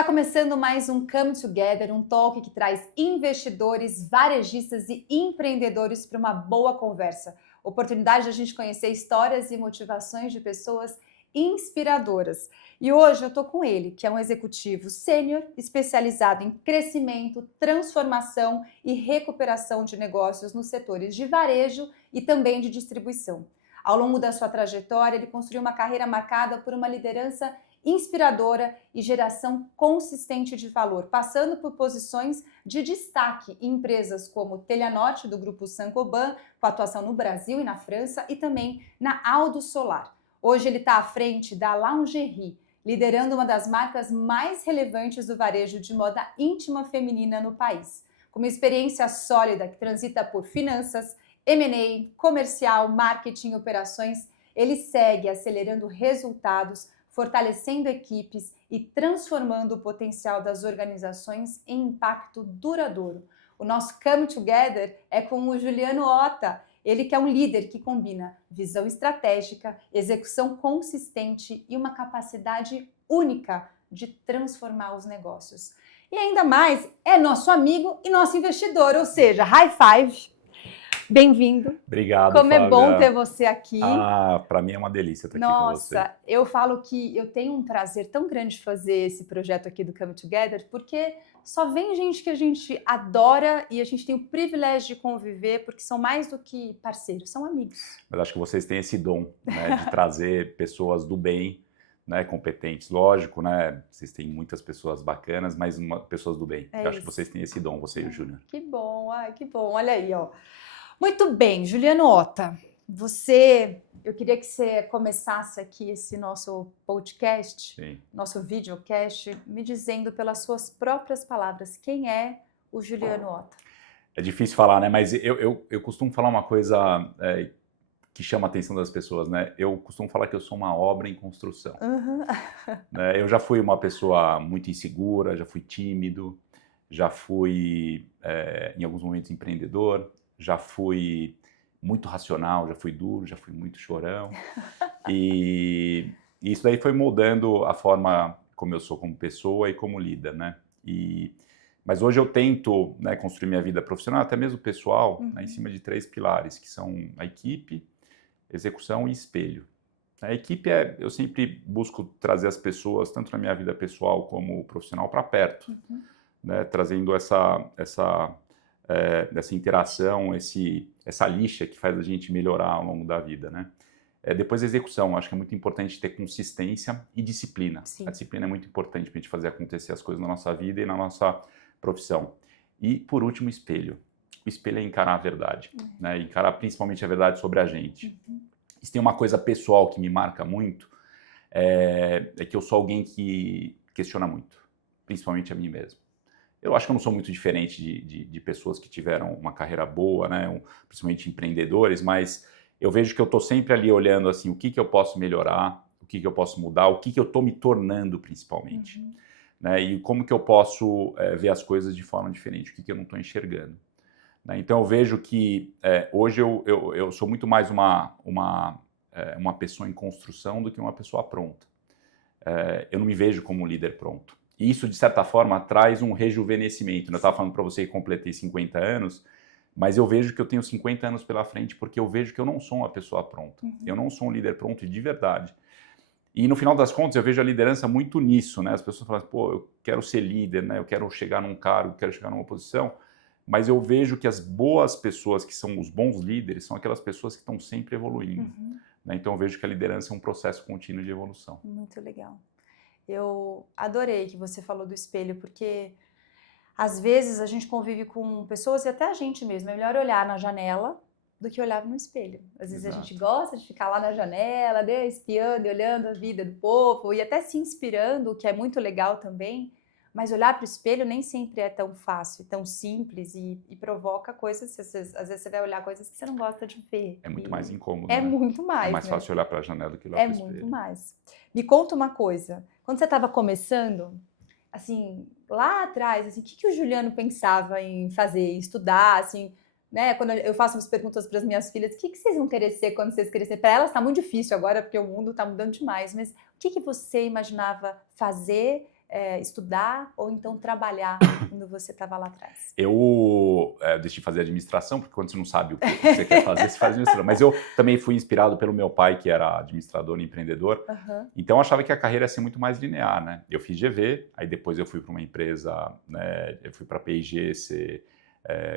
Tá começando mais um Come Together, um talk que traz investidores, varejistas e empreendedores para uma boa conversa. Oportunidade de a gente conhecer histórias e motivações de pessoas inspiradoras. E hoje eu tô com ele, que é um executivo sênior especializado em crescimento, transformação e recuperação de negócios nos setores de varejo e também de distribuição. Ao longo da sua trajetória, ele construiu uma carreira marcada por uma liderança inspiradora e geração consistente de valor, passando por posições de destaque em empresas como Telhanorte, do grupo Saint-Gobain, com atuação no Brasil e na França, e também na Aldo Solar. Hoje ele está à frente da Lingerie, liderando uma das marcas mais relevantes do varejo de moda íntima feminina no país. Com uma experiência sólida que transita por finanças, M&A, comercial, marketing e operações, ele segue acelerando resultados, fortalecendo equipes e transformando o potencial das organizações em impacto duradouro. O nosso Come Together é com o Juliano Otta, ele que é um líder que combina visão estratégica, execução consistente e uma capacidade única de transformar os negócios. E ainda mais, é nosso amigo e nosso investidor, ou seja, high five. Bem-vindo. Obrigado, Como Flávia. é bom ter você aqui. Para mim é uma delícia estar aqui com você. Nossa, eu falo que eu tenho um prazer tão grande de fazer esse projeto aqui do Come Together, porque só vem gente que a gente adora e a gente tem o privilégio de conviver, porque são mais do que parceiros, são amigos. Mas acho que vocês têm esse dom, né, de trazer pessoas do bem, né, competentes. Lógico, né, vocês têm muitas pessoas bacanas, mas pessoas do bem. Eu acho que vocês têm esse dom, você e o Júnior. Que bom, ai, que bom. Olha aí, ó. Muito bem, Juliano Otta, eu queria que você começasse aqui esse nosso podcast, Sim. nosso videocast, me dizendo pelas suas próprias palavras, quem é o Juliano Otta? É difícil falar, né, mas eu costumo falar uma coisa que chama a atenção das pessoas, né? Eu costumo falar que eu sou uma obra em construção. Uhum. Né? Eu já fui uma pessoa muito insegura, já fui tímido, já fui, em alguns momentos, empreendedor, já fui muito racional, já fui duro, já fui muito chorão. E isso daí foi moldando a forma como eu sou como pessoa e como líder, né? Mas hoje eu tento, né, construir minha vida profissional, até mesmo pessoal, né, em cima de 3 pilares, que são a equipe, execução e espelho. A equipe eu sempre busco trazer as pessoas, tanto na minha vida pessoal como profissional, para perto, né, trazendo essa interação, essa lixa que faz a gente melhorar ao longo da vida, né? Depois a execução, acho que é muito importante ter consistência e disciplina. Sim. A disciplina é muito importante para a gente fazer acontecer as coisas na nossa vida e na nossa profissão. E, por último, o espelho. O espelho é encarar a verdade, né? Encarar principalmente a verdade sobre a gente. Se tem uma coisa pessoal que me marca muito, é que eu sou alguém que questiona muito, principalmente a mim mesmo. Eu acho que eu não sou muito diferente de pessoas que tiveram uma carreira boa, né? Principalmente empreendedores, mas eu vejo que eu estou sempre ali olhando assim, o que eu posso melhorar, o que eu posso mudar, o que eu estou me tornando principalmente. Né? E como que eu posso ver as coisas de forma diferente, o que eu não estou enxergando. Né? Então eu vejo que hoje eu sou muito mais uma pessoa em construção do que uma pessoa pronta. Eu não me vejo como um líder pronto. E isso, de certa forma, traz um rejuvenescimento. Eu estava falando para você que completei 50 anos, mas eu vejo que eu tenho 50 anos pela frente porque eu vejo que eu não sou uma pessoa pronta. Eu não sou um líder pronto de verdade. E no final das contas, eu vejo a liderança muito nisso, né? As pessoas falam, pô, eu quero ser líder, né? Eu quero chegar num cargo, eu quero chegar numa posição. Mas eu vejo que as boas pessoas, que são os bons líderes, são aquelas pessoas que estão sempre evoluindo. Né? Então eu vejo que a liderança é um processo contínuo de evolução. Muito legal. Eu adorei que você falou do espelho, porque às vezes a gente convive com pessoas, e até a gente mesmo, é melhor olhar na janela do que olhar no espelho. Às vezes a gente gosta de ficar lá na janela, né, espiando e olhando a vida do povo, e até se inspirando, o que é muito legal também, mas olhar para o espelho nem sempre é tão fácil, tão simples, e provoca coisas, às vezes você vai olhar coisas que você não gosta de ver. É muito mais incômodo, É né? muito mais. É mais né? fácil olhar para a janela do que olhar para o espelho. É muito mais. Me conta uma coisa. Quando você estava começando, assim, lá atrás, assim, o que o Juliano pensava em fazer, estudar, assim, né? Quando eu faço as perguntas para as minhas filhas, o que vocês vão querer ser quando vocês crescerem? Para elas está muito difícil agora, porque o mundo está mudando demais, mas o que você imaginava fazer estudar ou então trabalhar quando você estava lá atrás? Eu decidi fazer administração, porque quando você não sabe o que você quer fazer, você faz administração. Mas eu também fui inspirado pelo meu pai, que era administrador e empreendedor. Então eu achava que a carreira ia ser muito mais linear, né? Eu fiz GV, aí depois eu fui para uma empresa, né? Eu fui para a P&G ser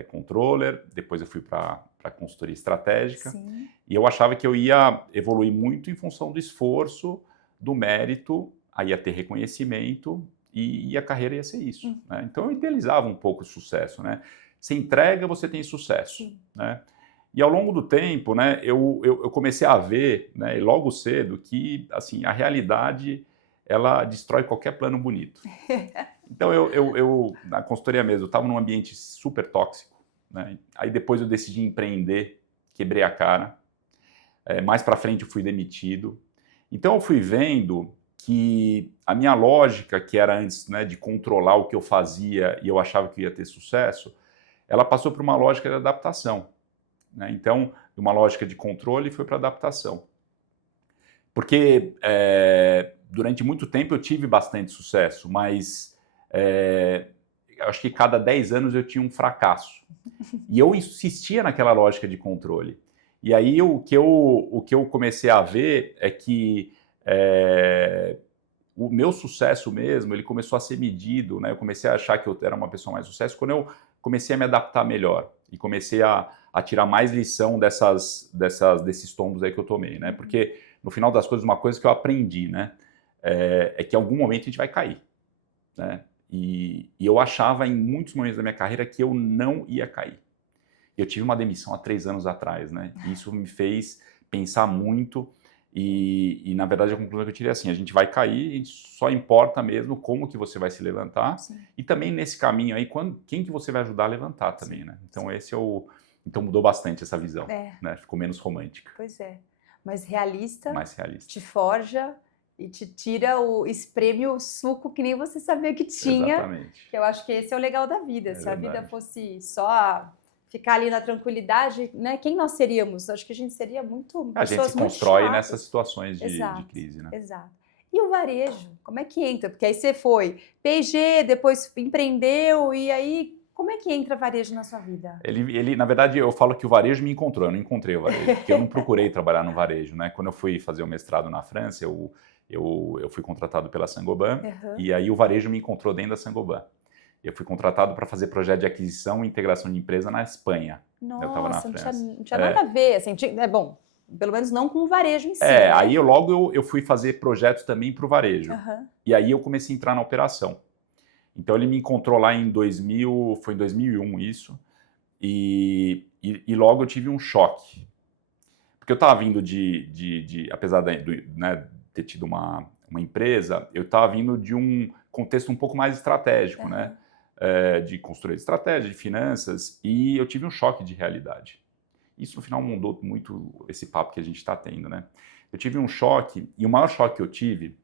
controller, depois eu fui para a consultoria estratégica. Sim. E eu achava que eu ia evoluir muito em função do esforço, do mérito, aí ia ter reconhecimento e a carreira ia ser isso. Né? Então eu idealizava um pouco o sucesso. Né? Você entrega, você tem sucesso. Né? E ao longo do tempo, né, eu comecei a ver, né, logo cedo, que assim, a realidade ela destrói qualquer plano bonito. Então eu na consultoria mesmo, eu estava num ambiente super tóxico. Né? Aí depois eu decidi empreender, quebrei a cara. Mais para frente eu fui demitido. Então eu fui vendo que a minha lógica, que era antes, né, de controlar o que eu fazia e eu achava que ia ter sucesso, ela passou por uma lógica de adaptação. Né? Então, de uma lógica de controle foi para adaptação. Porque durante muito tempo eu tive bastante sucesso, mas eu acho que cada 10 anos eu tinha um fracasso. E eu insistia naquela lógica de controle. E aí o que eu comecei a ver é que o meu sucesso mesmo, ele começou a ser medido, né? Eu comecei a achar que eu era uma pessoa mais sucesso quando eu comecei a me adaptar melhor e comecei a tirar mais lição desses tombos aí que eu tomei, né? Porque no final das coisas, uma coisa que eu aprendi, né? É que em algum momento a gente vai cair, né? E eu achava em muitos momentos da minha carreira que eu não ia cair. Eu tive uma demissão há 3 anos atrás, né? Isso me fez pensar muito e na verdade, a conclusão que eu tirei é assim, a gente vai cair, e só importa mesmo como que você vai se levantar. Sim. E também nesse caminho aí, quem que você vai ajudar a levantar também, sim, né? Então esse é então mudou bastante essa visão, né? Ficou menos romântica. Pois é, mais realista. Mais realista. Te forja e te tira espreme o suco que nem você sabia que tinha. Exatamente. Que eu acho que esse é o legal da vida. Se verdade. A vida fosse só ficar ali na tranquilidade, né? Quem nós seríamos? Acho que a gente seria muito a gente se constrói nessas situações de crise, né? Exato. E o varejo, como é que entra? Porque aí você foi P&G, depois empreendeu, e aí como é que entra varejo na sua vida? Ele, na verdade, eu falo que o varejo me encontrou, eu não encontrei o varejo, porque eu não procurei trabalhar no varejo, né? Quando eu fui fazer o mestrado na França, eu fui contratado pela Saint-Gobain, e aí o varejo me encontrou dentro da Saint-Gobain. Eu fui contratado para fazer projeto de aquisição e integração de empresa na Espanha. Nossa, eu estava na França. Não tinha nada a ver, assim, bom, pelo menos não com o varejo em si. Né? Aí logo eu fui fazer projetos também para o varejo. E aí eu comecei a entrar na operação. Então ele me encontrou lá em 2000, foi em 2001 isso, e logo eu tive um choque. Porque eu estava vindo apesar de né, ter tido uma empresa, eu estava vindo de um contexto um pouco mais estratégico, né? De consultoria de estratégia, de finanças, e eu tive um choque de realidade. Isso no final mudou muito esse papo que a gente está tendo, né? Eu tive um choque, e o maior choque que eu tive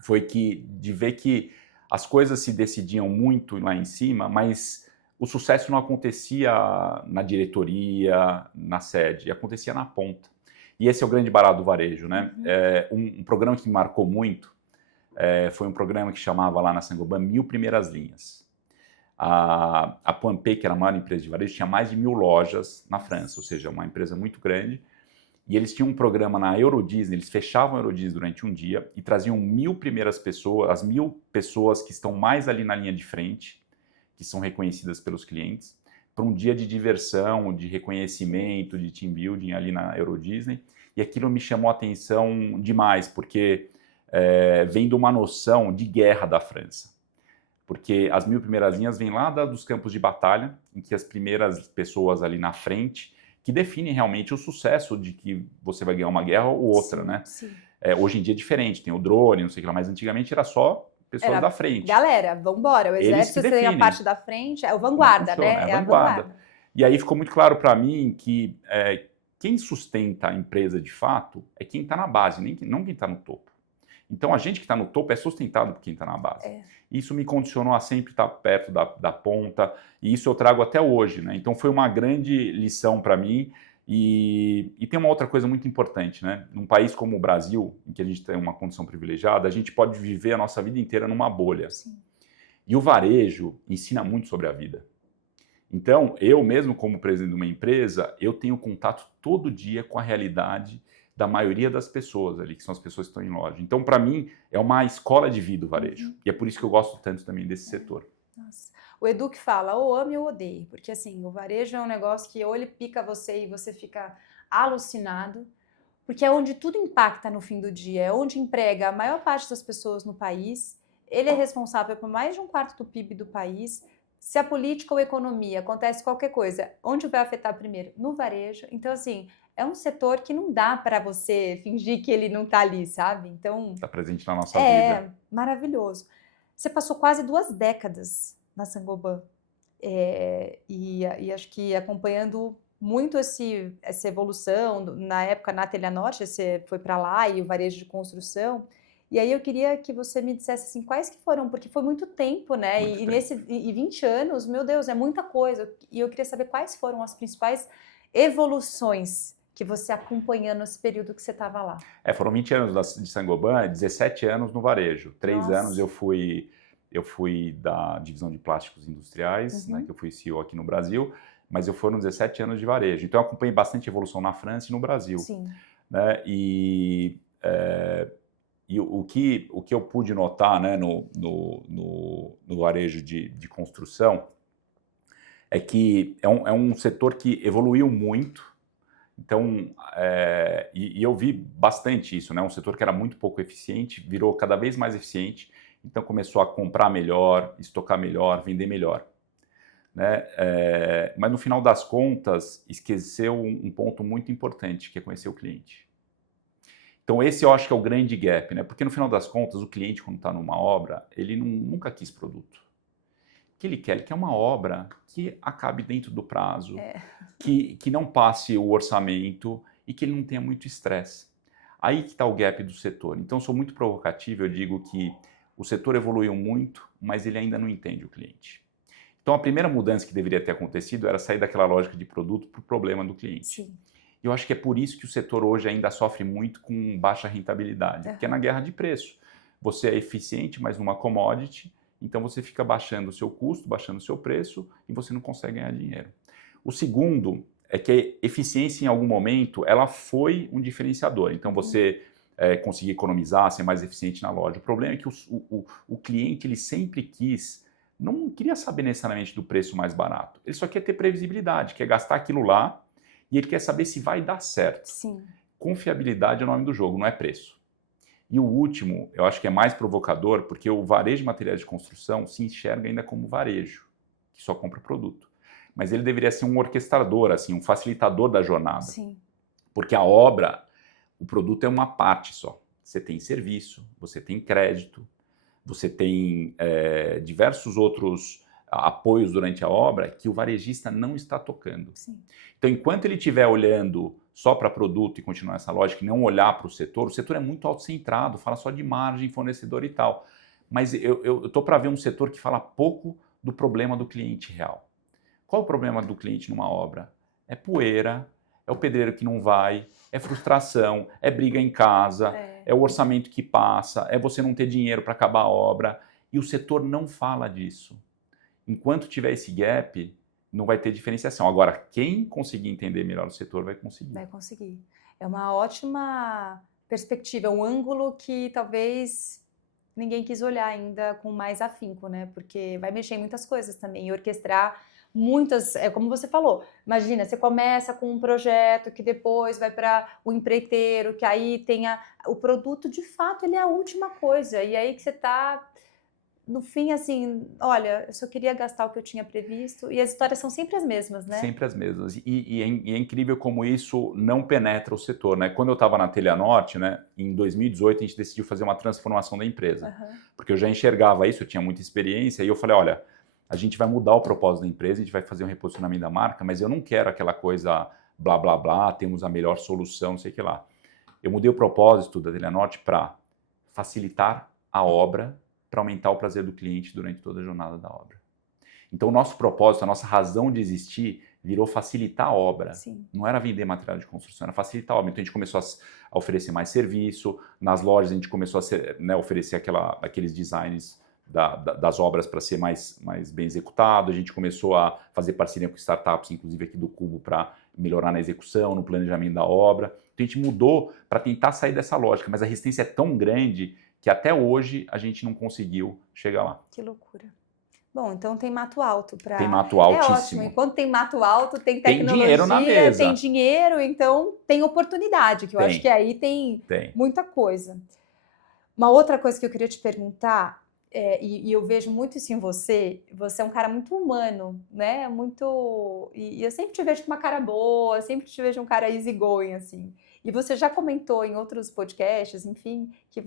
foi de ver que as coisas se decidiam muito lá em cima, mas o sucesso não acontecia na diretoria, na sede, acontecia na ponta. E esse é o grande barato do varejo, né? Um programa que me marcou muito foi um programa que chamava lá na Saint-Gobain 1000 Primeiras Linhas. A Puanpei, que era a maior empresa de varejo, tinha mais de 1000 lojas na França, ou seja, uma empresa muito grande. E eles tinham um programa na Euro Disney, eles fechavam a Euro Disney durante um dia e traziam 1000 primeiras pessoas, as 1000 pessoas que estão mais ali na linha de frente, que são reconhecidas pelos clientes, para um dia de diversão, de reconhecimento, de team building ali na Euro Disney. E aquilo me chamou a atenção demais, porque vem de uma noção de guerra da França. Porque as 1000 primeiras linhas vêm lá dos campos de batalha, em que as primeiras pessoas ali na frente, que definem realmente o sucesso de que você vai ganhar uma guerra ou outra, sim, né? Sim. Hoje em dia é diferente, tem o drone, não sei o que lá, mas antigamente era só pessoas da frente. Galera, vambora, o exército tem a parte da frente, é o vanguarda, né? É a vanguarda. E aí ficou muito claro para mim que quem sustenta a empresa de fato é quem está na base, não quem está no topo. Então, a gente que está no topo é sustentado por quem está na base. Isso me condicionou a sempre estar perto da ponta, e isso eu trago até hoje, né? Então, foi uma grande lição para mim, E tem uma outra coisa muito importante, né? Num país como o Brasil, em que a gente tem uma condição privilegiada, a gente pode viver a nossa vida inteira numa bolha. Sim. E o varejo ensina muito sobre a vida. Então, eu mesmo como presidente de uma empresa, eu tenho contato todo dia com a realidade da maioria das pessoas ali, que são as pessoas que estão em loja. Então, para mim, é uma escola de vida o varejo. E é por isso que eu gosto tanto também desse setor. Nossa. O Edu que fala, ou ame ou odeie, porque assim, o varejo é um negócio que ou ele pica você e você fica alucinado, porque é onde tudo impacta no fim do dia, é onde emprega a maior parte das pessoas no país, ele é responsável por mais de 1/4 do PIB do país. Se a política ou a economia acontece qualquer coisa, onde vai afetar primeiro? No varejo. Então, assim, é um setor que não dá para você fingir que ele não está ali, sabe? Então, Está presente na nossa vida. maravilhoso. Você passou quase 2 décadas na Saint-Gobain, e acho que acompanhando muito essa evolução, na época na Telha Norte, você foi para lá e o varejo de construção. E aí eu queria que você me dissesse assim, quais que foram, porque foi muito tempo, né? Muito E tempo. nesse 20 anos, meu Deus, é muita coisa. E eu queria saber quais foram as principais evoluções que você acompanhando esse período que você estava lá. Foram 20 anos de Saint-Gobain, 17 anos no varejo. 3 Nossa. anos eu fui da divisão de plásticos industriais, né, que eu fui CEO aqui no Brasil, mas foram 17 anos de varejo. Então eu acompanhei bastante evolução na França e no Brasil. Sim. Né, e o que eu pude notar, né, no varejo de construção é que é um setor que evoluiu muito. Então, e eu vi bastante isso, né? Um setor que era muito pouco eficiente, virou cada vez mais eficiente, então começou a comprar melhor, estocar melhor, vender melhor. Né? Mas no final das contas, esqueceu um ponto muito importante, que é conhecer o cliente. Então esse eu acho que é o grande gap, né? Porque no final das contas, o cliente, quando está numa obra, ele nunca quis produto. O que ele quer? Ele quer uma obra que acabe dentro do prazo, que não passe o orçamento e que ele não tenha muito estresse. Aí que está o gap do setor. Então, sou muito provocativo, eu digo que o setor evoluiu muito, mas ele ainda não entende o cliente. Então, a primeira mudança que deveria ter acontecido era sair daquela lógica de produto para o problema do cliente. Sim. E eu acho que é por isso que o setor hoje ainda sofre muito com baixa rentabilidade, porque é na guerra de preço. Você é eficiente, mas numa commodity, então você fica baixando o seu custo, baixando o seu preço e você não consegue ganhar dinheiro. O segundo é que a eficiência em algum momento ela foi um diferenciador. Então você conseguir economizar, ser mais eficiente na loja. O problema é que o cliente ele sempre não queria saber necessariamente do preço mais barato. Ele só quer ter previsibilidade, quer gastar aquilo lá e ele quer saber se vai dar certo. Sim. Confiabilidade é o nome do jogo, não é preço. E o último, eu acho que é mais provocador, porque o varejo de materiais de construção se enxerga ainda como varejo, que só compra produto. Mas ele deveria ser um orquestrador, assim, um facilitador da jornada. Sim. Porque a obra, o produto é uma parte só. Você tem serviço, você tem crédito, você tem diversos outros apoios durante a obra que o varejista não está tocando. Sim. Então, enquanto ele estiver olhando só para produto e continuar essa lógica e não olhar para o setor é muito autocentrado, fala só de margem, fornecedor e tal. Mas eu estou para ver um setor que fala pouco do problema do cliente real. Qual o problema do cliente numa obra? É poeira, é o pedreiro que não vai, é frustração, é briga em casa, é o orçamento que passa, é você não ter dinheiro para acabar a obra. E o setor não fala disso. Enquanto tiver esse gap, não vai ter diferenciação. Agora, quem conseguir entender melhor o setor vai conseguir. Vai conseguir. É uma ótima perspectiva, um ângulo que talvez ninguém quis olhar ainda com mais afinco, né? Porque vai mexer em muitas coisas também e orquestrar muitas, como você falou, imagina, você começa com um projeto que depois vai para o empreiteiro, que aí tenha o produto, de fato, ele é a última coisa, e aí que você está no fim, assim, olha, eu só queria gastar o que eu tinha previsto, e as histórias são sempre as mesmas, né? Sempre as mesmas. E é incrível como isso não penetra o setor, né? Quando eu estava na Telha Norte, né, em 2018, a gente decidiu fazer uma transformação da empresa. Porque eu já enxergava isso, eu tinha muita experiência, e eu falei, olha, a gente vai mudar o propósito da empresa, a gente vai fazer um reposicionamento da marca, mas eu não quero aquela coisa blá, blá, blá, temos a melhor solução, não sei o que lá. Eu mudei o propósito da Telha Norte para facilitar a obra, para aumentar o prazer do cliente durante toda a jornada da obra. Então, o nosso propósito, a nossa razão de existir virou facilitar a obra. Sim. Não era vender material de construção, era facilitar a obra. Então a gente começou a oferecer mais serviço, nas lojas a gente começou a oferecer aqueles designs das obras para ser mais bem executado, a gente começou a fazer parceria com startups, inclusive aqui do Cubo, para melhorar na execução, no planejamento da obra. Então a gente mudou para tentar sair dessa lógica, mas a resistência é tão grande que até hoje a gente não conseguiu chegar lá. Que loucura. Bom, então tem mato alto para... Tem mato altíssimo. É ótimo, enquanto tem mato alto, tem tecnologia, tem dinheiro na mesa. Tem dinheiro, então tem oportunidade, que eu acho que aí tem muita coisa. Uma outra coisa que eu queria te perguntar, e eu vejo muito isso em você é um cara muito humano, né? E eu sempre te vejo com uma cara boa, sempre te vejo um cara easygoing, assim. E você já comentou em outros podcasts, enfim, que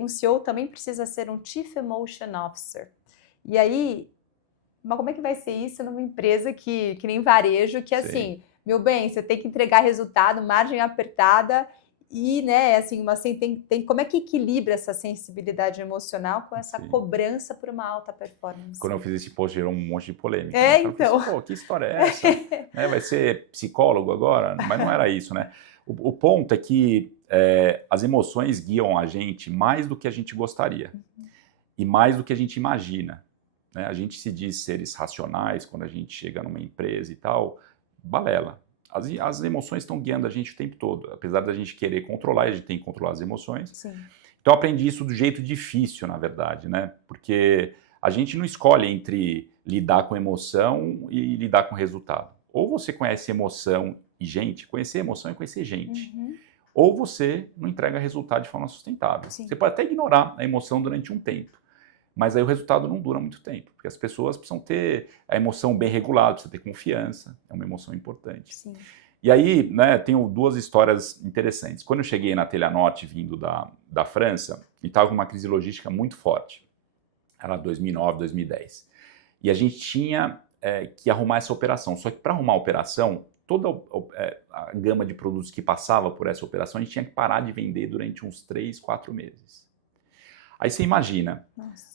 um CEO também precisa ser um Chief Emotion Officer. E aí, mas como é que vai ser isso numa empresa que nem varejo, que assim, meu bem, você tem que entregar resultado, margem apertada e, né, assim, como é que equilibra essa sensibilidade emocional com essa cobrança por uma alta performance? Quando eu fiz esse post, gerou um monte de polêmica. Então. Assim, pô, que história é essa? Vai ser psicólogo agora? Mas não era isso, né? O ponto é que as emoções guiam a gente mais do que a gente gostaria e mais do que a gente imagina. Né? A gente se diz seres racionais quando a gente chega numa empresa e tal, balela. As emoções estão guiando a gente o tempo todo. Apesar da gente querer controlar, a gente tem que controlar as emoções. Sim. Então eu aprendi isso do jeito difícil, na verdade, né? Porque a gente não escolhe entre lidar com emoção e lidar com resultado. Ou você conhece emoção e gente, conhecer emoção é conhecer gente. Ou você não entrega resultado de forma sustentável. Sim. Você pode até ignorar a emoção durante um tempo, mas aí o resultado não dura muito tempo, porque as pessoas precisam ter a emoção bem regulada, precisa ter confiança, é uma emoção importante. Sim. E aí, né, tenho duas histórias interessantes. Quando eu cheguei na Telha Norte, vindo da França, e estava com uma crise logística muito forte, era 2009, 2010, e a gente tinha que arrumar essa operação, só que para arrumar a operação, toda a gama de produtos que passava por essa operação, a gente tinha que parar de vender durante uns 3, 4 meses. Aí você imagina,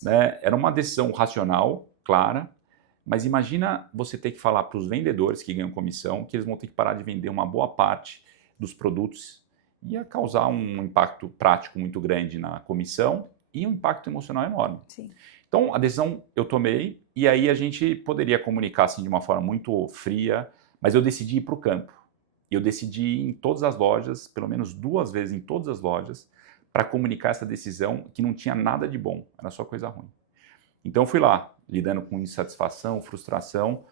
né, era uma decisão racional, clara, mas imagina você ter que falar para os vendedores que ganham comissão que eles vão ter que parar de vender uma boa parte dos produtos. Ia causar um impacto prático muito grande na comissão e um impacto emocional enorme. Sim. Então, a decisão eu tomei e aí a gente poderia comunicar assim, de uma forma muito fria, mas eu decidi ir para o campo. E eu decidi ir em todas as lojas, pelo menos 2 vezes em todas as lojas, para comunicar essa decisão que não tinha nada de bom, era só coisa ruim. Então eu fui lá, lidando com insatisfação, frustração,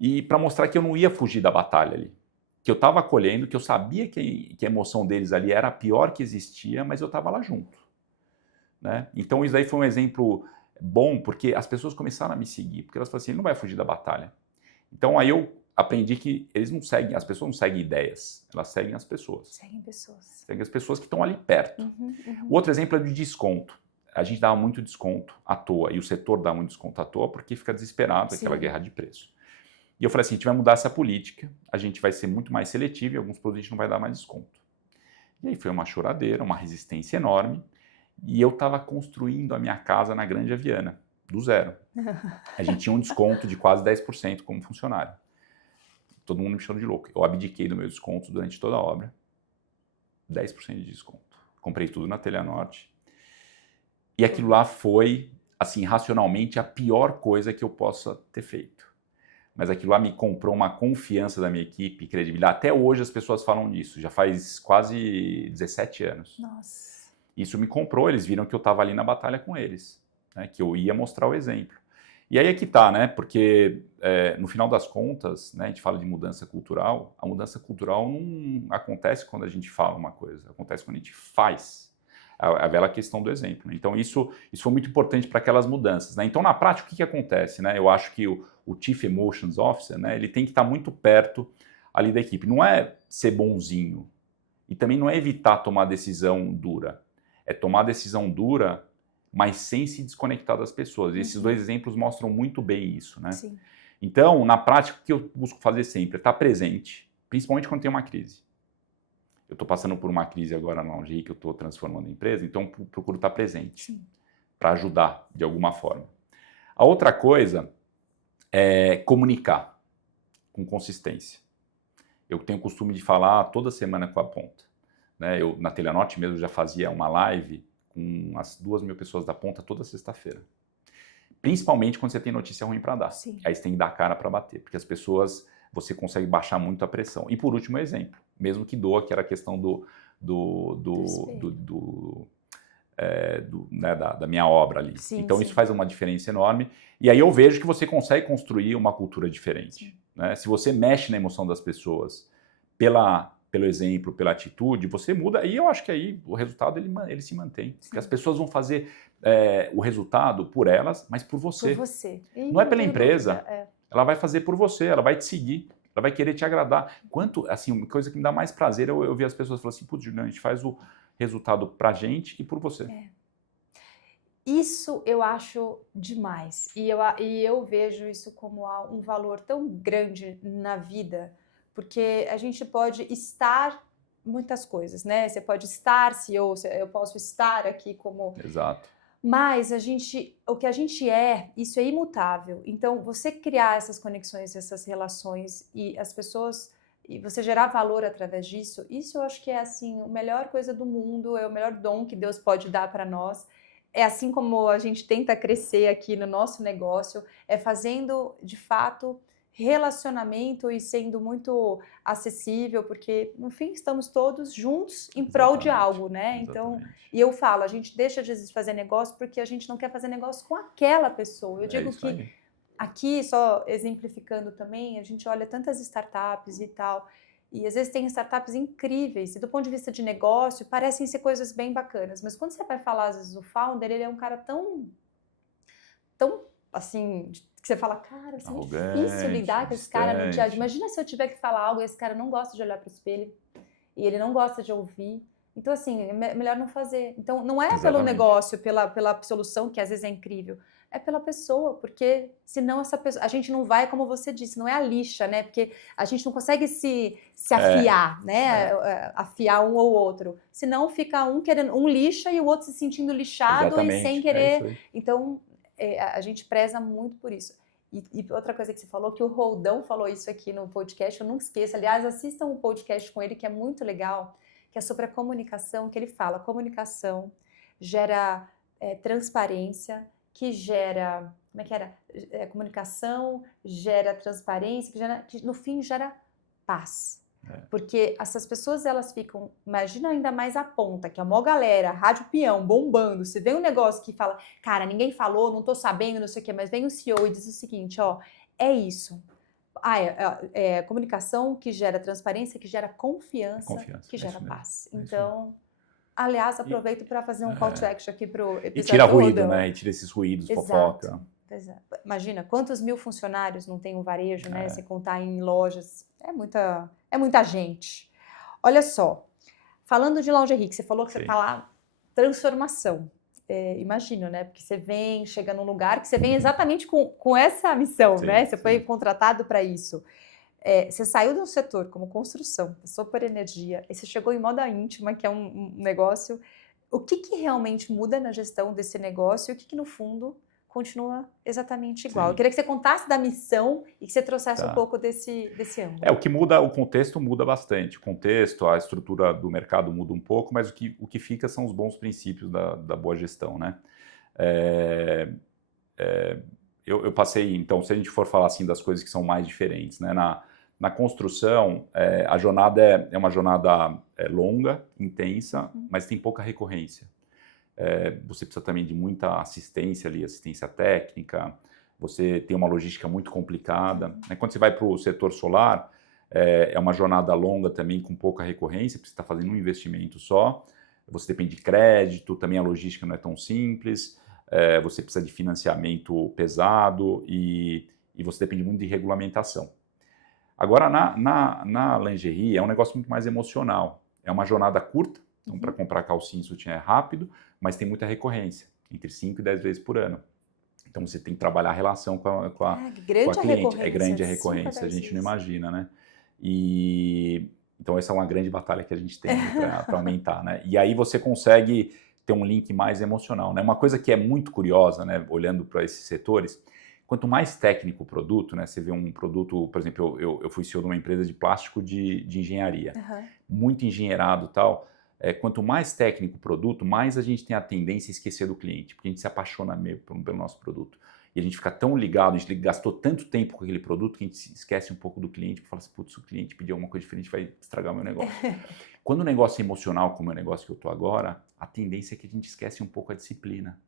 e para mostrar que eu não ia fugir da batalha ali. Que eu estava acolhendo, que eu sabia que a emoção deles ali era a pior que existia, mas eu estava lá junto. Né? Então isso daí foi um exemplo bom, porque as pessoas começaram a me seguir, porque elas falaram assim, ele não vai fugir da batalha. Então aí eu aprendi que as pessoas não seguem ideias, elas seguem as pessoas. Seguem pessoas. Seguem as pessoas que estão ali perto. O outro exemplo é de desconto. A gente dava muito desconto à toa, e o setor dá muito desconto à toa porque fica desesperado, aquela guerra de preço. E eu falei assim, a gente vai mudar essa política, a gente vai ser muito mais seletivo e alguns produtos a gente não vai dar mais desconto. E aí foi uma choradeira, uma resistência enorme, e eu estava construindo a minha casa na Grande Aviana, do zero. A gente tinha um desconto de quase 10% como funcionário. Todo mundo me chamou de louco. Eu abdiquei do meu desconto durante toda a obra. 10% de desconto. Comprei tudo na Telha Norte. E aquilo lá foi, assim, racionalmente a pior coisa que eu possa ter feito. Mas aquilo lá me comprou uma confiança da minha equipe, credibilidade. Até hoje as pessoas falam disso, já faz quase 17 anos. Nossa. Isso me comprou, eles viram que eu estava ali na batalha com eles, né, que eu ia mostrar o exemplo. E aí é que tá, né, porque no final das contas, né, a gente fala de mudança cultural, a mudança cultural não acontece quando a gente fala uma coisa, acontece quando a gente faz. A bela questão do exemplo. Né? Então, isso foi muito importante para aquelas mudanças. Né? Então, na prática, o que acontece? Né? Eu acho que o Chief Emotions Officer, né, ele tem que estar muito perto ali da equipe. Não é ser bonzinho e também não é evitar tomar decisão dura. É tomar decisão dura, mas sem se desconectar das pessoas. E esses 2 exemplos mostram muito bem isso. Né? Sim. Então, na prática, o que eu busco fazer sempre é estar presente, principalmente quando tem uma crise. Eu estou passando por uma crise agora na lingerie que eu estou transformando a empresa, então procuro estar presente para ajudar de alguma forma. A outra coisa é comunicar. com consistência. Eu tenho o costume de falar toda semana com a ponta. Né? Eu, na Telenote mesmo, já fazia uma live com as 2.000 pessoas da ponta toda sexta-feira. Principalmente quando você tem notícia ruim para dar. Sim. Aí você tem que dar a cara para bater, porque as pessoas, você consegue baixar muito a pressão. E por último, exemplo, mesmo que doa, que era a questão né, da minha obra ali. Sim, então sim. isso faz uma diferença enorme. E aí eu vejo que você consegue construir uma cultura diferente. Né? Se você mexe na emoção das pessoas pelo exemplo, pela atitude, você muda. E eu acho que aí o resultado ele se mantém. Porque as pessoas vão fazer o resultado por elas, mas por você. Por você. Não é pela empresa. Dúvida, Ela vai fazer por você, ela vai te seguir. Ela vai querer te agradar. Assim, uma coisa que me dá mais prazer é eu ver as pessoas falando assim, putz, Juliana, a gente faz o resultado pra gente e por você. Isso eu acho demais. E eu vejo isso como um valor tão grande na vida, porque a gente pode estar muitas coisas, né? Você pode estar CEO, eu posso estar aqui como... Exato. Mas o que a gente isso é imutável. Então, você criar essas conexões, essas relações e as pessoas, e você gerar valor através disso, isso eu acho que é assim, a melhor coisa do mundo, é o melhor dom que Deus pode dar para nós. É assim como a gente tenta crescer aqui no nosso negócio, é fazendo, de fato, relacionamento e sendo muito acessível, porque, no fim, estamos todos juntos em prol de algo, né? Então, e eu falo, a gente deixa de fazer negócio porque a gente não quer fazer negócio com aquela pessoa. Eu digo que aí. Aqui, só exemplificando também, a gente olha tantas startups e tal, e às vezes tem startups incríveis, e do ponto de vista de negócio, parecem ser coisas bem bacanas, mas quando você vai falar, às vezes, o founder, ele é um cara tão assim, que você fala, cara, assim, é difícil lidar com esse cara no dia a dia. Imagina se eu tiver que falar algo e esse cara não gosta de olhar para o espelho, e ele não gosta de ouvir. Então, assim, é melhor não fazer. Então, não é pelo negócio, pela solução, que às vezes é incrível, é pela pessoa, porque senão essa pessoa, a gente não vai, como você disse, não é a lixa, né? Porque a gente não consegue se afiar, né? Afiar um ou outro. Senão fica um querendo, um lixa e o outro se sentindo lixado e sem querer. Então, a gente preza muito por isso. E outra coisa que você falou, que o Roldão falou isso aqui no podcast, eu nunca esqueço. Aliás, assistam um podcast com ele que é muito legal, que é sobre a comunicação, que ele fala, comunicação gera transparência, que gera, como é que era? Comunicação gera transparência, que no fim gera paz. Porque essas pessoas, elas ficam, imagina ainda mais a ponta, que é uma galera, rádio peão, bombando, se vem um negócio que fala, cara, ninguém falou, não tô sabendo, não sei o quê, mas vem o CEO e diz o seguinte, ó, é isso. Comunicação que gera transparência, que gera confiança que gera paz. Então, aliás, aproveito para fazer um call to action aqui pro episódio. E tira ruído, né? E tira esses ruídos, fofoca. Exato. Imagina, quantos mil funcionários não tem um varejo, né? Se contar em lojas, é muita gente. Olha só, falando de lingerie, que você falou que você está lá, transformação. Imagino, né? Porque você chega num lugar que você vem exatamente com essa missão, né? Você foi contratado para isso. Você saiu de um setor como construção, passou por energia, e você chegou em moda íntima, que é um negócio. O que realmente muda na gestão desse negócio e o que no fundo continua exatamente igual? Eu queria que você contasse da missão e que você trouxesse um pouco desse ângulo. O que muda, o contexto muda bastante. O contexto, a estrutura do mercado muda um pouco, mas o que fica são os bons princípios da boa gestão, né? Eu passei, então, se a gente for falar assim das coisas que são mais diferentes, né? Na construção, a jornada é uma jornada longa, intensa, mas tem pouca recorrência. Você precisa também de muita assistência ali, assistência técnica, você tem uma logística muito complicada. Quando você vai para o setor solar, é uma jornada longa também, com pouca recorrência, porque você está fazendo um investimento só, você depende de crédito, também a logística não é tão simples, você precisa de financiamento pesado e você depende muito de regulamentação. Agora, na lingerie, é um negócio muito mais emocional. É uma jornada curta, então para comprar calcinha e sutiã é rápido, mas tem muita recorrência, entre 5 e 10 vezes por ano. Então você tem que trabalhar a relação com a cliente. É grande a recorrência, a gente não imagina, né? Então essa é uma grande batalha que a gente tem para aumentar, né? E aí você consegue ter um link mais emocional, né? Uma coisa que é muito curiosa, né, olhando para esses setores, quanto mais técnico o produto, né? Você vê um produto, por exemplo, eu fui CEO de uma empresa de plástico de engenharia, muito engenheirado e tal. Quanto mais técnico o produto, mais a gente tem a tendência a esquecer do cliente, porque a gente se apaixona meio pelo nosso produto. E a gente fica tão ligado, a gente gastou tanto tempo com aquele produto que a gente esquece um pouco do cliente, porque fala assim, putz, o cliente pedir alguma coisa diferente vai estragar o meu negócio. Quando o negócio é emocional, como é o negócio que eu estou agora, a tendência é que a gente esquece um pouco a disciplina.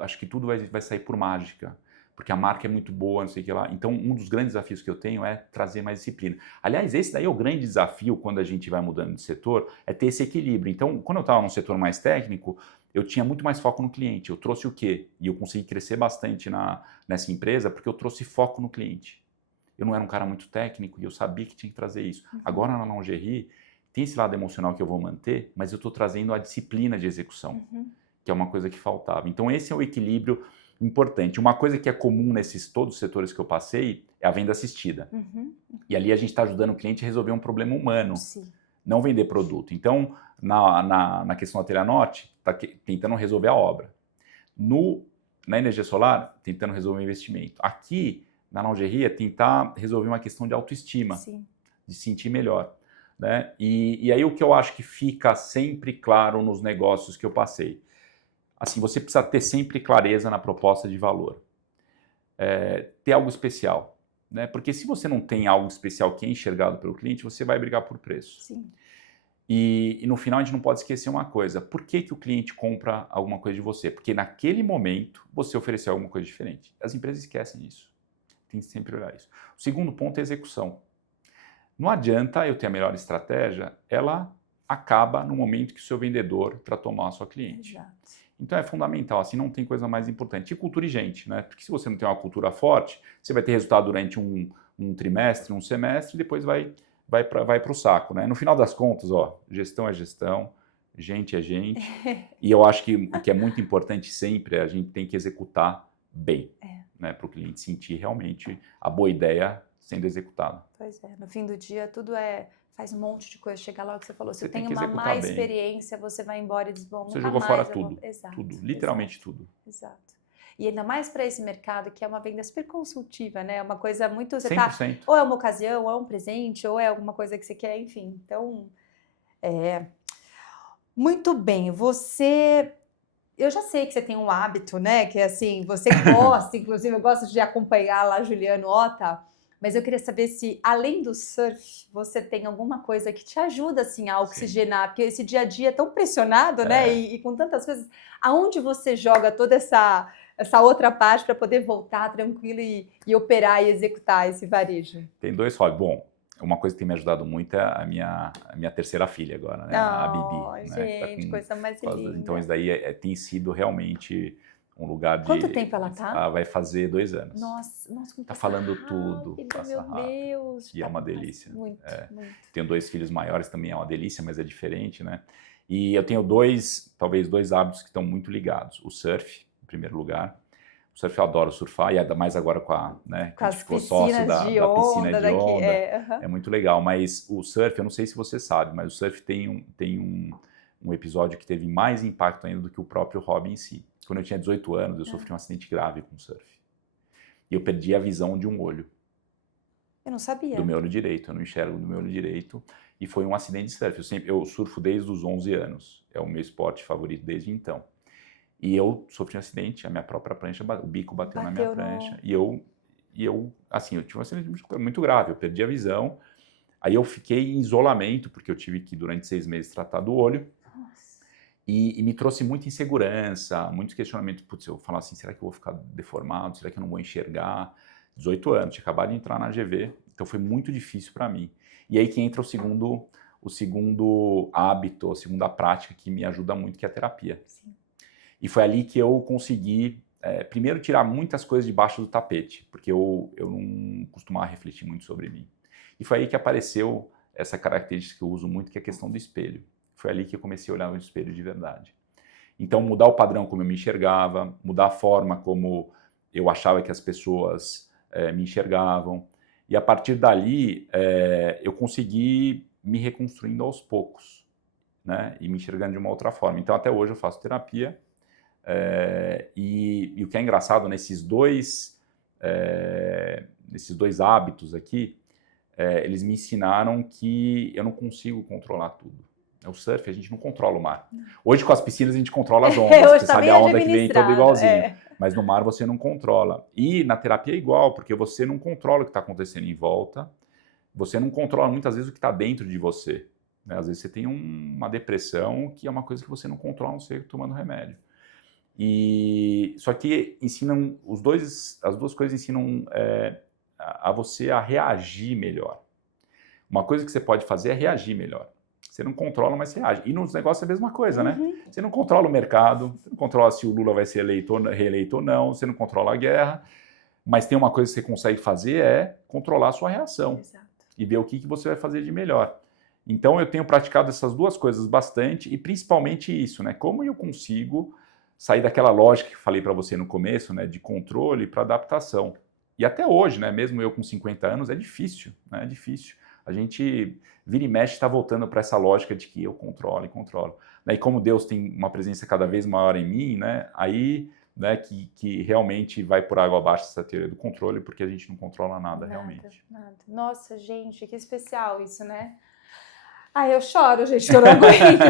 Acho que tudo vai sair por mágica, porque a marca é muito boa, não sei o que lá. Então, um dos grandes desafios que eu tenho é trazer mais disciplina. Aliás, esse daí é o grande desafio quando a gente vai mudando de setor, é ter esse equilíbrio. Então, quando eu estava num setor mais técnico, eu tinha muito mais foco no cliente. Eu trouxe o quê? E eu consegui crescer bastante nessa empresa porque eu trouxe foco no cliente. Eu não era um cara muito técnico e eu sabia que tinha que trazer isso. Agora, na lingerie, tem esse lado emocional que eu vou manter, mas eu estou trazendo a disciplina de execução, que é uma coisa que faltava. Então, esse é o equilíbrio importante. Uma coisa que é comum nesses todos os setores que eu passei é a venda assistida. E ali a gente está ajudando o cliente a resolver um problema humano, não vender produto. Então, na questão da Telenote, está tentando resolver a obra. Na energia solar, tentando resolver o investimento. Aqui, na lingerie, é tentar resolver uma questão de autoestima, de se sentir melhor. Né? E aí o que eu acho que fica sempre claro nos negócios que eu passei. Assim, você precisa ter sempre clareza na proposta de valor. Ter algo especial. Né? Porque se você não tem algo especial que é enxergado pelo cliente, você vai brigar por preço. E no final a gente não pode esquecer uma coisa. Por que o cliente compra alguma coisa de você? Porque naquele momento você ofereceu alguma coisa diferente. As empresas esquecem isso. Tem que sempre olhar isso. O segundo ponto é a execução. Não adianta eu ter a melhor estratégia, ela acaba no momento que o seu vendedor para tomar a sua cliente. Então é fundamental, assim não tem coisa mais importante. E cultura e gente, né? Porque se você não tem uma cultura forte, você vai ter resultado durante um trimestre, um semestre, e depois vai para o saco, né? No final das contas, gestão é gestão, gente é gente. E eu acho que o que é muito importante sempre é a gente tem que executar bem, né? Para o cliente sentir realmente a boa ideia sendo executada. Pois é, no fim do dia tudo faz um monte de coisa, chega lá o que você falou, você tem que uma executar má bem. experiência, você vai embora e diz, bom, você jogou fora tudo, Exato, tudo, literalmente tudo. Exato. E ainda mais para esse mercado que é uma venda super consultiva, né? Uma coisa muito, você 100%. ou é uma ocasião, ou é um presente, ou é alguma coisa que você quer, enfim. Então, muito bem, eu já sei que você tem um hábito, né? Que é assim, você gosta, inclusive eu gosto de acompanhar lá Juliano Otta, mas eu queria saber se, além do surf, você tem alguma coisa que te ajuda assim, a oxigenar, porque esse dia a dia é tão pressionado, né? E com tantas coisas, aonde você joga toda essa outra parte para poder voltar tranquilo e operar e executar esse varejo? Tem dois hobbies. Bom, uma coisa que tem me ajudado muito é a minha terceira filha agora, né? A Bibi. Gente, Né? coisa mais linda. Então isso daí tem sido realmente um lugar de... Quanto tempo ela tá? Ela vai fazer 2 anos. Nossa, como tá falando tudo, passa rápido. Meu Deus. E é uma delícia. Muito. Tenho 2 filhos maiores, também é uma delícia, mas é diferente, né? E eu tenho talvez dois hábitos que estão muito ligados. O surf, em primeiro lugar. O surf eu adoro surfar, e mais agora com né, com a gente ficou sócio da piscina de onda. É muito legal, mas o surf, eu não sei se você sabe, mas o surf tem um episódio que teve mais impacto ainda do que o próprio hobby em si. Quando eu tinha 18 anos, eu sofri um acidente grave com surf. E eu perdi a visão de um olho. Eu não sabia. Do meu olho direito, eu não enxergo do meu olho direito. E foi um acidente de surf. Eu surfo desde os 11 anos. É o meu esporte favorito desde então. E eu sofri um acidente, a minha própria prancha, o bico bateu na minha prancha. E eu, assim, eu tive um acidente muito grave. Eu perdi a visão. Aí eu fiquei em isolamento, porque eu tive que, durante 6 meses, tratar do olho. E me trouxe muita insegurança, muitos questionamentos. Putz, eu falava assim, será que eu vou ficar deformado? Será que eu não vou enxergar? 18 anos, tinha acabado de entrar na GV, então foi muito difícil para mim. E aí que entra o segundo hábito, a segunda prática que me ajuda muito, que é a terapia. E foi ali que eu consegui, primeiro, tirar muitas coisas debaixo do tapete, porque eu não costumava refletir muito sobre mim. E foi aí que apareceu essa característica que eu uso muito, que é a questão do espelho. Foi ali que eu comecei a olhar no espelho de verdade. Então, mudar o padrão como eu me enxergava, mudar a forma como eu achava que as pessoas me enxergavam. E a partir dali, eu consegui me reconstruindo aos poucos, né? E me enxergando de uma outra forma. Então, até hoje eu faço terapia. E o que é engraçado nesses dois esses dois hábitos aqui, eles me ensinaram que eu não consigo controlar tudo. O surf, a gente não controla o mar. Hoje, com as piscinas, a gente controla as ondas. Hoje Você tá sabe bem a onda que vem toda administrado, igualzinho. Mas no mar você não controla. E na terapia é igual, porque você não controla o que está acontecendo em volta. Você não controla muitas vezes o que está dentro de você. Né? Às vezes você tem uma depressão que é uma coisa que você não controla, a não ser tomando remédio. Só que ensinam, as duas coisas ensinam a você a reagir melhor. Uma coisa que você pode fazer é reagir melhor. Você não controla, mas você reage. E nos negócios é a mesma coisa, né? Você não controla o mercado, você não controla se o Lula vai ser reeleito ou não, você não controla a guerra, mas tem uma coisa que você consegue fazer é controlar a sua reação. Exato. E ver o que você vai fazer de melhor. Então eu tenho praticado essas duas coisas bastante e principalmente isso, né? Como eu consigo sair daquela lógica que falei para você no começo, né? De controle para adaptação. E até hoje, né? Mesmo eu com 50 anos, é difícil, né? É difícil. A gente vira e mexe está voltando para essa lógica de que eu controlo e controlo. E como Deus tem uma presença cada vez maior em mim, né? Aí, né? Que realmente vai por água abaixo essa teoria do controle, porque a gente não controla nada realmente. Nada. Nossa, gente, que especial isso, né? Ai, eu choro, gente, que eu não aguento.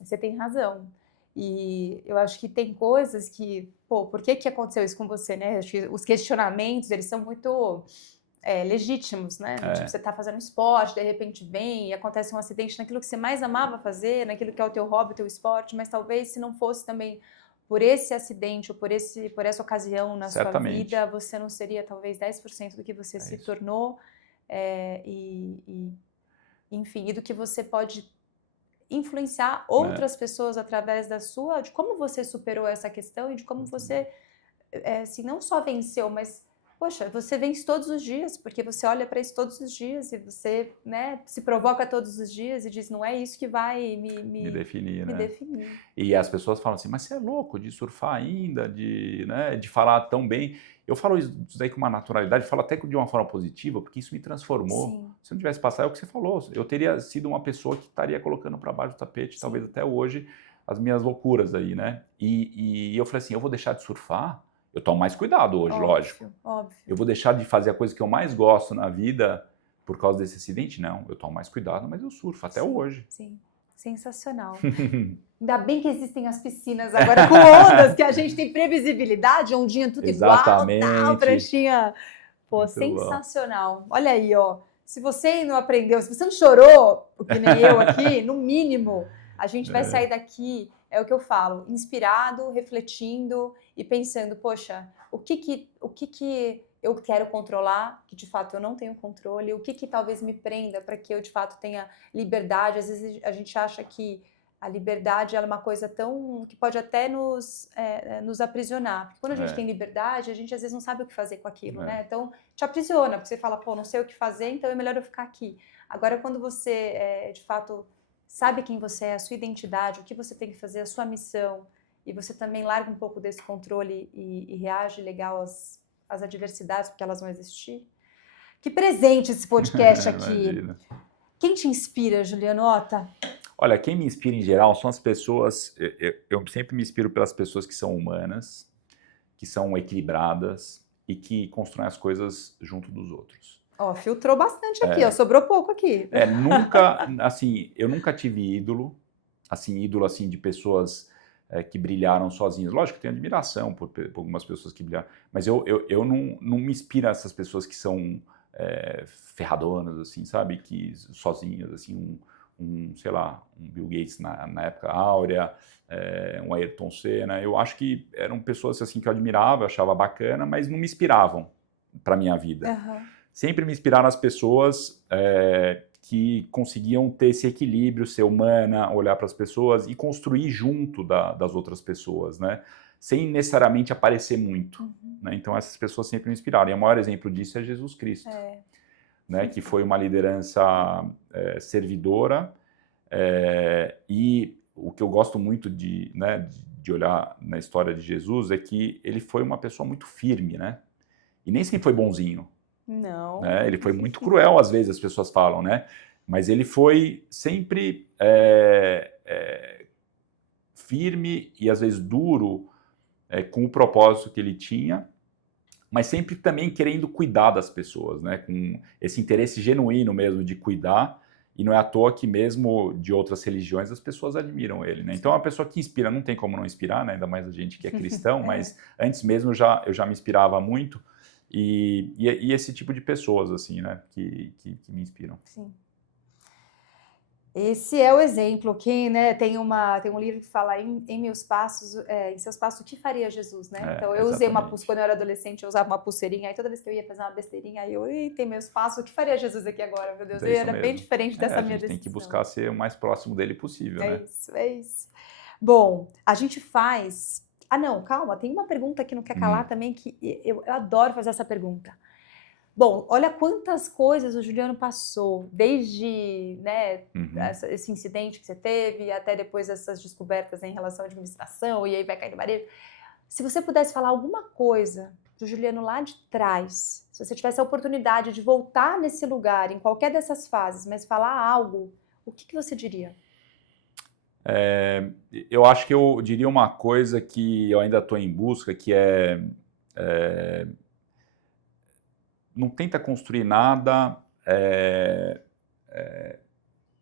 Você tem razão. E eu acho que tem coisas que, por que aconteceu isso com você, né? Acho que os questionamentos, eles são muito legítimos, né? Tipo, você tá fazendo esporte, de repente vem e acontece um acidente naquilo que você mais amava fazer, naquilo que é o teu hobby, o teu esporte, mas talvez se não fosse também por esse acidente ou por essa ocasião na sua vida, você não seria talvez 10% do que você se tornou, enfim, e do que você pode influenciar outras pessoas através de como você superou essa questão e de como você, assim, não só venceu, mas, poxa, você vence todos os dias, porque você olha para isso todos os dias e você, né, se provoca todos os dias e diz, não é isso que vai me definir, me né? definir. E as pessoas falam assim, mas você é louco de surfar ainda, de falar tão bem. Eu falo isso daí com uma naturalidade, falo até de uma forma positiva, porque isso me transformou. Sim. Se eu não tivesse passado, é o que você falou, eu teria sido uma pessoa que estaria colocando para baixo do tapete, talvez até hoje, as minhas loucuras aí, né? E eu falei assim, eu vou deixar de surfar? Eu tomo mais cuidado hoje, lógico. Óbvio. Eu vou deixar de fazer a coisa que eu mais gosto na vida por causa desse acidente? Não, eu tomo mais cuidado, mas eu surfo até hoje. Sim, sensacional. Ainda bem que existem as piscinas agora com ondas, que a gente tem previsibilidade, ondinha tudo igual, tal, pranchinha. Pô, muito sensacional. Bom. Olha aí, ó. Se você não aprendeu, se você não chorou, que nem eu aqui, no mínimo, a gente vai sair daqui, é o que eu falo, inspirado, refletindo e pensando, poxa, o que eu quero controlar, que de fato eu não tenho controle, o que talvez me prenda para que eu de fato tenha liberdade. Às vezes a gente acha que a liberdade é uma coisa que pode até nos aprisionar. Porque quando a gente tem liberdade, a gente às vezes não sabe o que fazer com aquilo, né? Então, te aprisiona, porque você fala, não sei o que fazer, então é melhor eu ficar aqui. Agora, quando você, de fato, sabe quem você é, a sua identidade, o que você tem que fazer, a sua missão, e você também larga um pouco desse controle e reage legal às adversidades, porque elas vão existir. Que presente esse podcast aqui. Imagina. Quem te inspira, Juliano Otta? Olha, quem me inspira em geral são as pessoas, eu sempre me inspiro pelas pessoas que são humanas, que são equilibradas e que constroem as coisas junto dos outros. Filtrou bastante aqui, sobrou pouco aqui. Eu nunca tive ídolo assim, de pessoas que brilharam sozinhas. Lógico que tenho admiração por algumas pessoas que brilharam, mas eu não me inspiro essas pessoas que são ferradonas, assim, sabe? Que sozinhas, assim, sei lá, um Bill Gates na época áurea, um Ayrton Senna. Eu acho que eram pessoas assim que eu admirava, eu achava bacana, mas não me inspiravam para minha vida. Sempre me inspiraram as pessoas que conseguiam ter esse equilíbrio, ser humana, olhar para as pessoas e construir junto das outras pessoas, né? Sem necessariamente aparecer muito. Né? Então essas pessoas sempre me inspiraram. E o maior exemplo disso é Jesus Cristo. Né, que foi uma liderança servidora, e o que eu gosto muito de olhar na história de Jesus é que ele foi uma pessoa muito firme, né? E nem sempre foi bonzinho. Não. Né? Ele foi muito cruel, às vezes as pessoas falam, né? Mas ele foi sempre firme e às vezes duro com o propósito que ele tinha mas sempre também querendo cuidar das pessoas, né? Com esse interesse genuíno mesmo de cuidar. E não é à toa que mesmo de outras religiões as pessoas admiram ele, né? Então é uma pessoa que inspira, não tem como não inspirar, né? Ainda mais a gente que é cristão, mas antes mesmo eu já me inspirava muito. E esse tipo de pessoas, assim, né? Que me inspiram. Sim. Esse é o exemplo. Quem, né, tem um livro que fala em meus passos, em seus passos, o que faria Jesus, né? Então eu usei uma pulseira, quando eu era adolescente, eu usava uma pulseirinha, aí toda vez que eu ia fazer uma besteirinha, aí eu, tem meus passos, o que faria Jesus aqui agora, meu Deus? Ele era bem diferente dessa minha decisão. A gente tem que buscar ser o mais próximo dele possível, né? É isso. Bom, a gente faz... Ah, não, calma, tem uma pergunta que não quer calar também, que eu adoro fazer essa pergunta. Bom, olha quantas coisas o Juliano passou, desde, né, esse incidente que você teve, até depois essas descobertas em relação à administração, e aí vai cair no marido. Se você pudesse falar alguma coisa do Juliano lá de trás, se você tivesse a oportunidade de voltar nesse lugar, em qualquer dessas fases, mas falar algo, o que você diria? Eu acho que eu diria uma coisa que eu ainda estou em busca, que não tenta construir nada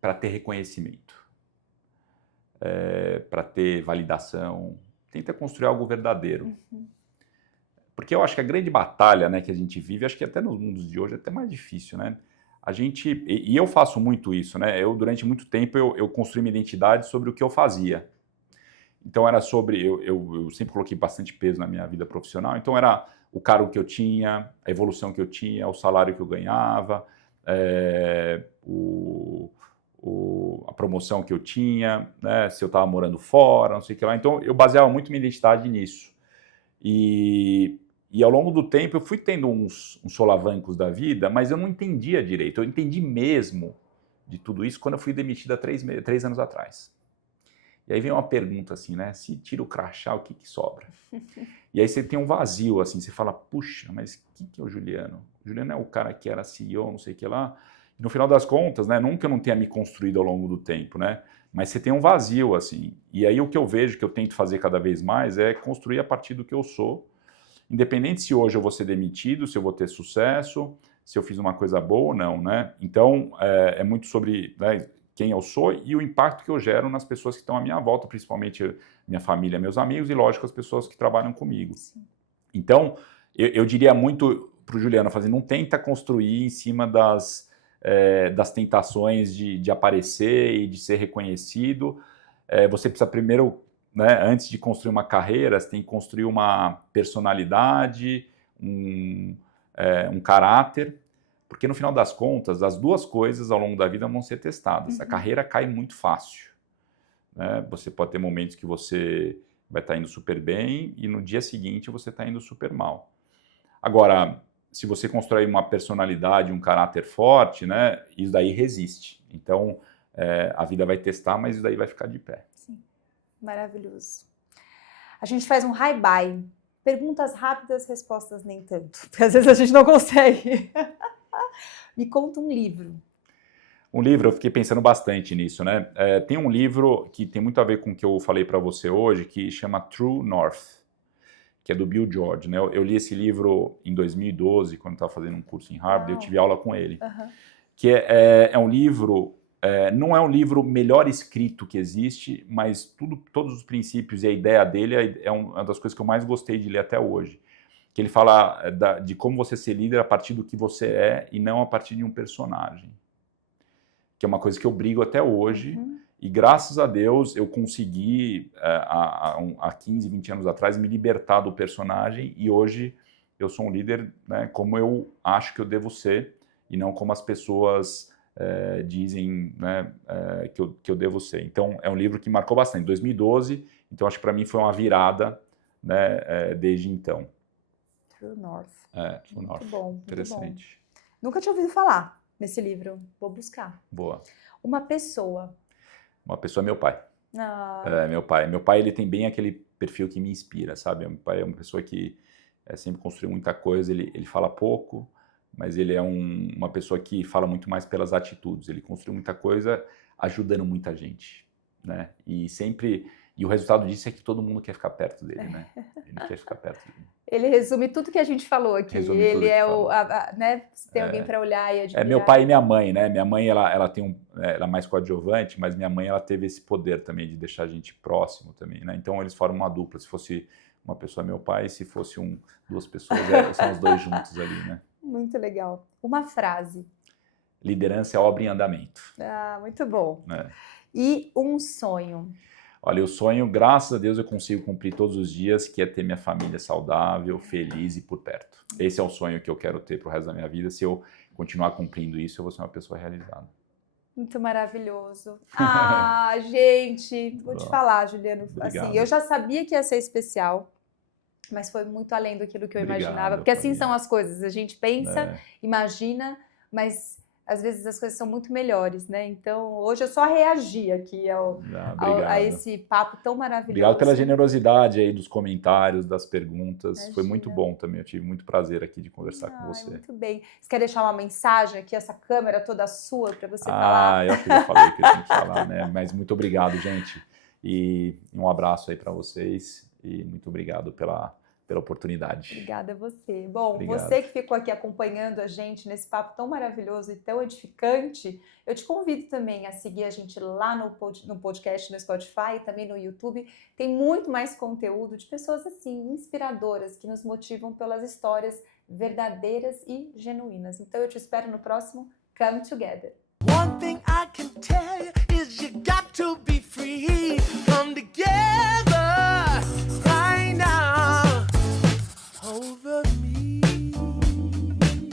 para ter reconhecimento, para ter validação. Tenta construir algo verdadeiro. Porque eu acho que a grande batalha, né, que a gente vive, acho que até nos mundos de hoje é até mais difícil, né? E eu faço muito isso, né? Durante muito tempo, eu construí minha identidade sobre o que eu fazia. Então era sobre, eu sempre coloquei bastante peso na minha vida profissional, então era o cargo que eu tinha, a evolução que eu tinha, o salário que eu ganhava, a promoção que eu tinha, né, se eu estava morando fora, não sei o que lá. Então eu baseava muito minha identidade nisso. E ao longo do tempo eu fui tendo uns solavancos da vida, mas eu não entendia direito. Eu entendi mesmo de tudo isso quando eu fui demitido há 3 anos atrás. E aí vem uma pergunta assim, né? Se tira o crachá, o que sobra? E aí você tem um vazio, assim, você fala, puxa, mas quem que é o Juliano? O Juliano é o cara que era CEO, não sei o que lá. E no final das contas, né? Não que eu não tenha me construído ao longo do tempo, né? Mas você tem um vazio, assim. E aí o que eu vejo, que eu tento fazer cada vez mais, é construir a partir do que eu sou. Independente se hoje eu vou ser demitido, se eu vou ter sucesso, se eu fiz uma coisa boa ou não, né? Então, é muito sobre, né, quem eu sou e o impacto que eu gero nas pessoas que estão à minha volta, principalmente minha família, meus amigos e, lógico, as pessoas que trabalham comigo. Sim. Então, eu diria muito para o Juliano, não tenta construir em cima das tentações de aparecer e de ser reconhecido. Você precisa primeiro, né, antes de construir uma carreira, você tem que construir uma personalidade, um caráter, porque no final das contas, as duas coisas ao longo da vida vão ser testadas. A carreira cai muito fácil, né? Você pode ter momentos que você vai estar indo super bem e no dia seguinte você está indo super mal. Agora, se você constrói uma personalidade, um caráter forte, né, isso daí resiste. Então, a vida vai testar, mas isso daí vai ficar de pé. Sim, maravilhoso. A gente faz um hi-bye. Perguntas rápidas, respostas nem tanto. Porque às vezes a gente não consegue. Me conta um livro. Um livro, eu fiquei pensando bastante nisso, né? Tem um livro que tem muito a ver com o que eu falei para você hoje, que chama True North, que é do Bill George, né? Eu li esse livro em 2012, quando estava fazendo um curso em Harvard, eu tive aula com ele. Que é um livro, não é um livro melhor escrito que existe, mas todos os princípios e a ideia dele é uma das coisas que eu mais gostei de ler até hoje. Que ele fala de como você ser líder a partir do que você é e não a partir de um personagem. Que é uma coisa que eu brigo até hoje. E graças a Deus eu consegui, há 15, 20 anos atrás, me libertar do personagem e hoje eu sou um líder, né, como eu acho que eu devo ser e não como as pessoas dizem, né, que eu devo ser. Então é um livro que marcou bastante, 2012, então acho que para mim foi uma virada, né, desde então. True North. True North. Muito bom, muito interessante. Bom. Nunca tinha ouvido falar nesse livro, vou buscar. Boa. Uma pessoa. Uma pessoa é meu pai. Ah. Meu pai, ele tem bem aquele perfil que me inspira, sabe? Meu pai é uma pessoa que sempre construiu muita coisa, ele fala pouco, mas ele é uma pessoa que fala muito mais pelas atitudes. Ele construiu muita coisa ajudando muita gente, né? E o resultado disso é que todo mundo quer ficar perto dele, né? Ele quer ficar perto dele. Ele resume tudo que a gente falou aqui. Resume tudo Ele que é falou. né? Se tem alguém para olhar e admirar. Meu pai e minha mãe, né? Minha mãe, ela tem ela é mais coadjuvante, mas minha mãe, ela teve esse poder também de deixar a gente próximo também, né? Então eles formam uma dupla. Se fosse uma pessoa, meu pai, se fosse duas pessoas, são os dois juntos ali, né? Muito legal. Uma frase. Liderança é obra em andamento. Ah, muito bom. Né? E um sonho. Olha, o sonho, graças a Deus, eu consigo cumprir todos os dias, que é ter minha família saudável, feliz e por perto. Esse é o sonho que eu quero ter pro resto da minha vida. Se eu continuar cumprindo isso, eu vou ser uma pessoa realizada. Muito maravilhoso. Ah, gente, vou te falar, Juliano, Obrigado. assim, eu já sabia que ia ser especial, mas foi muito além daquilo que eu imaginava, porque assim são as coisas, a gente pensa, imagina, mas às vezes as coisas são muito melhores, né? Então, hoje eu só reagi aqui a esse papo tão maravilhoso. Obrigado pela generosidade aí dos comentários, das perguntas. Imagina. Foi muito bom também. Eu tive muito prazer aqui de conversar com você. Muito bem. Você quer deixar uma mensagem aqui, essa câmera toda sua, para você falar? Eu acho que eu já falei o que eu tinha que falar, né? Mas muito obrigado, gente. E um abraço aí para vocês. E muito obrigado pela oportunidade. Obrigada a você. Bom, Obrigado. Você que ficou aqui acompanhando a gente nesse papo tão maravilhoso e tão edificante, eu te convido também a seguir a gente lá no podcast, no Spotify, também no YouTube. Tem muito mais conteúdo de pessoas assim, inspiradoras, que nos motivam pelas histórias verdadeiras e genuínas. Então eu te espero no próximo Come Together.